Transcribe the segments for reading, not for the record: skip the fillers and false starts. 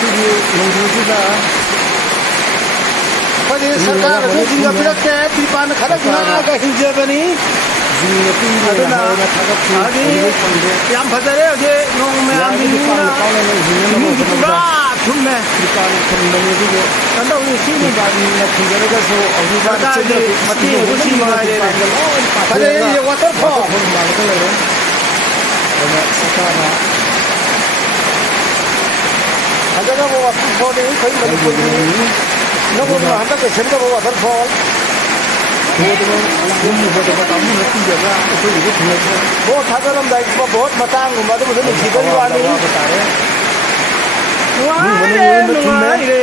ꯉꯁꯤꯒꯤ ꯅꯣꯡꯖꯨꯁꯤꯗ ꯑꯩꯈꯣꯏꯗꯤ ꯁꯔꯀꯥꯔꯅꯁꯨ ꯖꯤꯡꯒ ꯄꯤꯔꯛꯇꯦ ꯇ꯭ꯔꯤꯄꯥꯟꯅ ꯈꯔ ꯉꯥꯛꯑꯒ ꯍꯤꯡꯖꯕꯅꯤ ꯖꯤꯡꯒ ꯄꯤꯔꯦꯅ ꯑꯗꯨꯅ ꯍꯥꯏꯅ ꯊꯥꯒꯠꯈꯤ ꯍꯧꯖꯤꯛ ꯐꯪꯗꯦ ꯌꯥꯝ ꯐꯖꯔꯦ ꯍꯧꯖꯤꯛ ꯅꯣꯡ ꯃꯌꯥꯝꯁꯤ ꯏꯃꯨꯡꯁꯤ ꯄꯨꯔꯥ ꯊꯨꯝꯃꯦ ꯇ꯭ꯔꯤꯄꯥꯟ ꯈꯟꯕꯅꯤ ꯑꯗꯨꯕꯨ ꯀꯝꯗꯧꯅꯤ ꯁꯤꯅꯤ ꯇ꯭ꯔꯤꯄꯥꯟꯅ ꯈꯨꯟꯖꯔꯒꯁꯨ ꯍꯧꯖꯤꯛ ꯁꯔꯀꯥꯔꯒꯤ ꯃꯇꯦꯡ ꯑꯗꯨ ꯁꯤ ꯅꯨꯡꯉꯥꯏꯔꯦꯅꯦ ꯂꯣꯏ ꯐꯖꯩ ꯄꯥꯊꯔꯒ ꯋꯥꯇꯔꯐꯣꯜ ꯃꯥꯜꯂꯒ ꯂꯩꯔꯦ ꯑꯗꯨꯅ ꯁꯔꯀꯥꯔꯅ ꯐꯖꯔꯕ ꯋꯥꯇꯔꯐꯣꯜꯅꯤ ꯑꯩꯈꯣꯏ ꯃꯅꯤꯄꯨꯔꯒꯤ ꯑꯗꯨꯒ ꯅꯧꯅ ꯍꯟꯗꯛꯀ ꯁꯦꯝꯖꯕ ꯋꯥꯇꯔꯐꯣꯜ ꯍꯣꯗꯕ ꯌꯨꯝ ꯍꯣꯗꯕ ꯀꯥꯡꯕꯨꯅ ꯄꯤꯖꯕ ꯑꯩꯈꯣꯏꯒꯤꯗꯤ ꯊꯨꯡꯂꯛꯇ꯭ꯔꯦ ꯚꯣꯠ ꯊꯥꯗꯔꯝꯗꯥꯏꯒꯨꯝꯕ ꯚꯣꯠ ꯃꯇꯥꯡꯒꯨꯝꯕ ꯑꯗꯨꯝꯕꯗ ꯅꯨꯡꯁꯤꯕꯒꯤ ꯑꯋꯥꯕꯗ ꯋꯥꯅꯤ ꯑꯋꯥꯕ ꯇꯥꯔꯦ ꯏꯃꯨꯡ ꯃꯅꯨꯡ ꯅꯨꯡꯉꯥꯏꯔꯦ ꯂꯣꯏꯅ ꯊꯨꯝꯃꯦ ꯅꯨꯡꯉꯥꯏꯔꯦ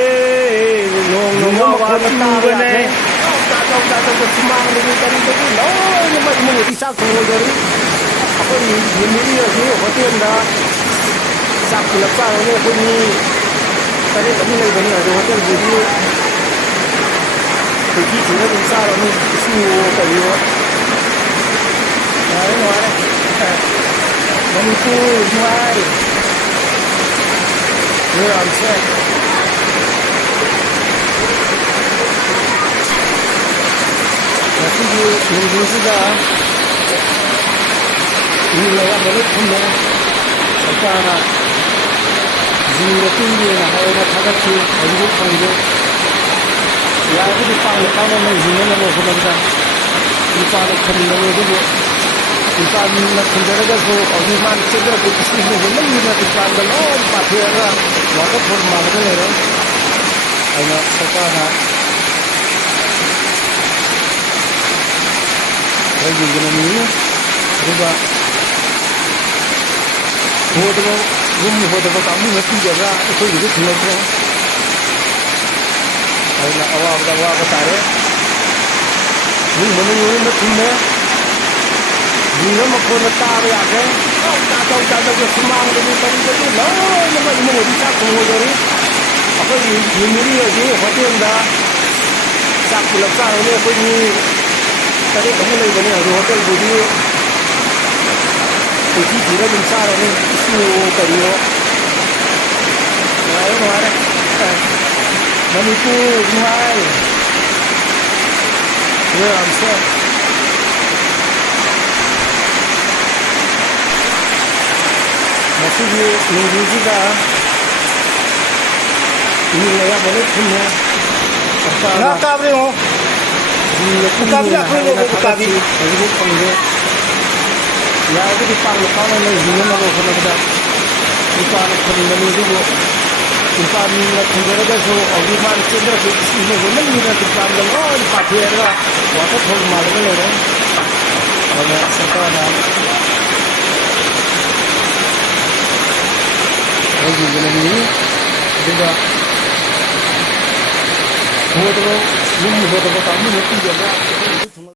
ꯅꯣꯡꯅ ꯖꯤꯡꯒ ꯋꯥ ꯋꯥ ꯃꯈꯣꯟꯅ ꯇꯥꯕ ꯆꯨꯕꯅꯦ ꯌꯥꯗ꯭ꯔꯦ ꯆꯥꯗꯧ ꯁꯨꯃꯥꯡꯗꯒꯤ ꯀꯔꯤꯗꯒꯤ ꯂꯣꯏꯅꯃꯛ ꯏꯃꯨꯡꯗꯤ ꯆꯥꯛ ꯊꯣꯡꯉꯣꯏꯗꯣꯔꯤ ꯑꯩꯈꯣꯏ ꯐꯦꯃꯤꯂꯤ ꯑꯁꯤ ꯍꯣꯇꯦꯜꯗ ꯆꯥꯛ ꯄꯨꯂꯞ ꯆꯥꯔꯅꯤ ꯑꯩꯈꯣꯏ ꯃꯤ 8 ꯑꯃ ꯂꯩꯕꯅꯤ ꯑꯗꯣ ꯍꯣꯇꯦꯜꯗꯨꯗꯤ ꯀꯣꯏꯊꯤ ꯊꯤꯔ ꯑꯗꯨꯝ ꯆꯥꯔꯅꯤ ꯏꯁꯤꯡꯋꯣ ꯀꯔꯤꯋꯣ ꯅꯨꯡꯉꯥꯏꯔꯦ ꯃꯅꯤꯄꯨꯔ ꯅꯨꯡꯉꯥꯏ ꯃꯌꯥꯝꯁꯦ ꯉꯁꯤꯒꯤ ꯅꯣꯡꯖꯨꯁꯤꯗ ꯏꯃꯨꯡ ꯑꯌꯥꯝꯕ ꯂꯣꯏ ꯊꯨꯝꯃꯦ ꯁꯔꯀꯥꯔꯅ ꯖꯤꯡꯒ ꯄꯤꯔꯦꯅ ꯍꯥꯏꯅ ꯊꯥꯒꯠꯈꯤ ꯍꯧꯖꯤꯛꯐꯥꯎ ꯐꯪꯗꯦ ꯌꯥꯔꯒꯗꯤ ꯄꯥꯛꯅ ꯄꯥꯛꯅ ꯌꯦꯡꯅꯅꯕ ꯍꯣꯠꯅꯕꯗ ꯇ꯭ꯔꯤꯄꯥꯟꯅ ꯈꯟꯕꯅꯤ ꯑꯗꯨꯕꯨ ꯇ꯭ꯔꯤꯄꯥꯟꯅ ꯈꯟꯖꯔꯒꯁꯨ ꯍꯧꯖꯤꯛ ꯃꯥꯅ ꯆꯦꯟꯊꯔꯛꯄ ꯏꯁꯤꯡꯁꯤꯅ ꯍꯦꯟꯃꯟꯗꯅ ꯇ꯭ꯔꯤꯄꯥꯟꯗ ꯂꯣꯏ ꯄꯥꯊꯦꯛꯑꯒ ꯋꯥꯇꯔꯐꯣꯜ ꯃꯥꯜꯂꯒ ꯂꯩꯔꯦ ꯑꯗꯨꯅ ꯁꯔꯀꯥꯔꯅ ꯈꯔ ꯌꯦꯡꯁꯤꯟꯍꯟꯅꯤꯡꯉꯤ ꯑꯗꯨꯒ ꯌꯨꯝ ꯍꯣꯗꯕ ꯀꯥꯡꯕꯨꯅ ꯄꯤꯖꯕ ꯑꯩꯈꯣꯏꯒꯤꯗꯤ ꯊꯨꯡꯂꯛꯇ꯭ꯔꯦ ꯑꯗꯨꯅ ꯑꯋꯥꯕꯗ ꯑꯋꯥꯕ ꯇꯥꯔꯦ ꯏꯃꯨꯡ ꯃꯅꯨꯡ ꯂꯣꯏꯅ ꯊꯨꯝꯃꯦ ꯖꯤꯡꯒ ꯃꯈꯣꯟꯅ ꯇꯥꯕ ꯌꯥꯗ꯭ꯔꯦ ꯆꯥꯗꯧ ꯁꯨꯃꯥꯡꯗꯒꯤ ꯀꯔꯤꯗꯒꯤ ꯂꯣꯏꯅꯃꯛ ꯏꯃꯨꯡꯗꯤ ꯆꯥꯛ ꯊꯣꯡꯉꯣꯏꯗꯣꯔꯤ ꯑꯩꯈꯣꯏꯒꯤ ꯐꯦꯃꯤꯂꯤ ꯑꯁꯤ ꯍꯣꯇꯦꯜꯗ ꯆꯥꯛ ꯄꯨꯂꯞ ꯆꯥꯔꯅꯤ ꯑꯩꯈꯣꯏ ꯃꯤ 8 ꯑꯃ ꯂꯩꯕꯅꯤ ꯑꯗꯣ ꯍꯣꯇꯦꯜꯗꯨꯗꯤ ꯀꯣꯏꯊꯤ ꯊꯤꯔ ꯑꯗꯨꯝ ꯆꯥꯔꯅꯤ ꯏꯁꯤꯡꯋꯣ ꯀꯔꯤꯋꯣ ꯅꯨꯡꯉꯥꯏꯔꯦ ꯃꯅꯤꯄꯨꯔ ꯅꯨꯡꯉꯥꯏ ꯃꯌꯥꯝꯁꯦ ꯉꯁꯤꯒꯤ ꯅꯣꯡꯖꯨꯁꯤꯗ ꯏꯃꯨꯡ ꯑꯌꯥꯝꯕ ꯂꯣꯏ ꯊꯨꯝꯃꯦ ꯉꯥ ꯁꯔꯀꯥꯔꯅ ꯀꯥꯕ꯭ꯔ ꯌꯦꯡꯉꯣ ꯖꯤꯡꯒ ꯄꯤꯔꯦꯅ ꯍꯥꯏꯅ ꯊꯥꯒꯠꯈꯤ ꯍꯧꯖꯤꯛꯐꯥꯎ ꯐꯪꯗꯦ ꯌꯥꯔꯒꯗꯤ ꯄꯥꯛꯅ ꯌꯦꯡꯅꯅꯕ ꯍꯣꯠꯅꯕꯗ ꯇ꯭ꯔꯤꯄꯥꯟꯅ ꯈꯟꯕꯅꯤ ꯑꯗꯨꯕꯨ ꯇ꯭ꯔꯤꯄꯥꯟꯅ ꯈꯟꯖꯔꯒꯁꯨ ꯍꯧꯖꯤꯛ ꯃꯥꯅ ꯆꯦꯟꯊꯔꯛꯄ ꯏꯁꯤꯡꯁꯤꯅ ꯍꯦꯟꯃꯟꯗꯅ ꯇ꯭ꯔꯤꯄꯥꯟꯗ ꯂꯣꯏ ꯄꯥꯊꯦꯛꯑꯒ ꯋꯥꯇꯔꯐꯣꯜ ꯃꯥꯜꯂꯒ ꯂꯩꯔꯦ ꯑꯗꯨꯅ ꯁꯔꯀꯥꯔꯅ ꯈꯔ ꯌꯦꯡꯁꯤꯟꯍꯟꯅꯤꯡꯉꯤ ꯑꯗꯨꯒ ꯌꯨꯝ ꯍꯣꯗꯕ ꯀꯥꯡꯕꯨꯅ ꯄꯤꯖꯕ ꯑꯩꯈꯣꯏꯒꯤꯗꯤ